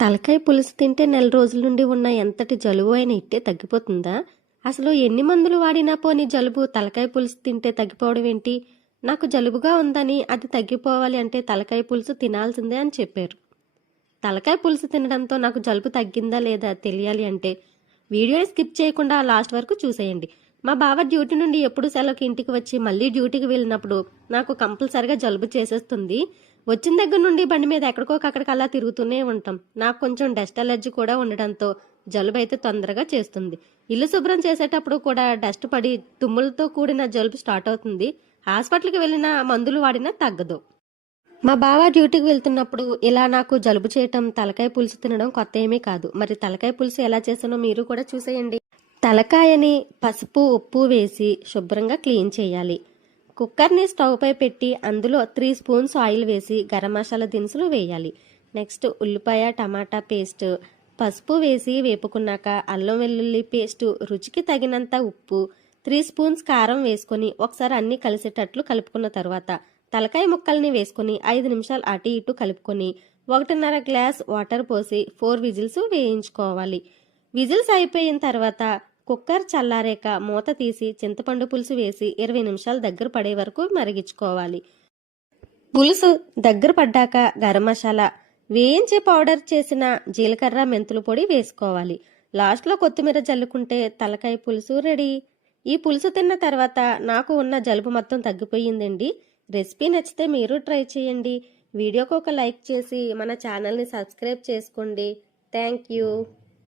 తలకాయ పులుసు తింటే నెల రోజుల నుండి ఉన్న ఎంతటి జలుబు అయినా ఇట్టే తగ్గిపోతుందా? అసలు ఎన్ని మందులు వాడినా పోని జలుబు తలకాయ పులుసు తింటే తగ్గిపోవడం ఏంటి? నాకు జలుబుగా ఉందని అది తగ్గిపోవాలి అంటే తలకాయ పులుసు తినాల్సిందే అని చెప్పారు. తలకాయ పులుసు తినడంతో నాకు జలుబు తగ్గిందా లేదా తెలియాలి అంటే వీడియోని స్కిప్ చేయకుండా లాస్ట్ వరకు చూసేయండి. మా బావ డ్యూటీ నుండి ఎప్పుడు సెలవుకి ఇంటికి వచ్చి మళ్ళీ డ్యూటీకి వెళ్ళినప్పుడు నాకు కంపల్సరిగా జలుబు చేసేస్తుంది. వచ్చిన దగ్గర నుండి బండి మీద ఎక్కడికోకక్కడికి అలా తిరుగుతూనే ఉంటాం. నాకు కొంచెం డస్ట్ అలర్జీ కూడా ఉండడంతో జలుబు అయితే తొందరగా చేస్తుంది. ఇల్లు శుభ్రం చేసేటప్పుడు కూడా డస్ట్ పడి తుమ్ములతో కూడిన జలుబు స్టార్ట్ అవుతుంది. హాస్పిటల్కి వెళ్ళినా మందులు వాడినా తగ్గదు. మా బావ డ్యూటీకి వెళ్తున్నప్పుడు ఇలా నాకు జలుబు చేయటం, తలకాయ పులుసు తినడం కొత్త ఏమీ కాదు. మరి తలకాయ పులుసు ఎలా చేసానో మీరు కూడా చూసేయండి. తలకాయని పసుపు ఉప్పు వేసి శుభ్రంగా క్లీన్ చేయాలి. కుక్కర్ని స్టవ్ పై పెట్టి అందులో 3 స్పూన్స్ ఆయిల్ వేసి గరం మసాలా దినుసులు వేయాలి. నెక్స్ట్ ఉల్లిపాయ టమాటా పేస్ట్, పసుపు వేసి వేపుకున్నాక అల్లం వెల్లుల్లి పేస్టు, రుచికి తగినంత ఉప్పు, 3 స్పూన్స్ కారం వేసుకొని ఒకసారి అన్నీ కలిసేటట్లు కలుపుకున్న తర్వాత తలకాయ ముక్కల్ని వేసుకొని 5 నిమిషాలు అటు ఇటు కలుపుకొని 1.5 గ్లాస్ వాటర్ పోసి 4 విజిల్స్ వేయించుకోవాలి. విజిల్స్ అయిపోయిన తర్వాత కుక్కర్ చల్లారాక మూత తీసి చింతపండు పులుసు వేసి 20 నిమిషాలు దగ్గర పడే వరకు మరిగించుకోవాలి. పులుసు దగ్గర పడ్డాక గరం మసాలా, వేయించి పౌడర్ చేసిన జీలకర్ర మెంతుల పొడి వేసుకోవాలి. లాస్ట్లో కొత్తిమీర జల్లుకుంటే తలకాయ పులుసు రెడీ. ఈ పులుసు తిన్న తర్వాత నాకు ఉన్న జలుబు మొత్తం తగ్గిపోయిందండి. రెసిపీ నచ్చితే మీరు ట్రై చేయండి. వీడియోకి ఒక లైక్ చేసి మన ఛానల్ని సబ్స్క్రైబ్ చేసుకోండి. Thank you.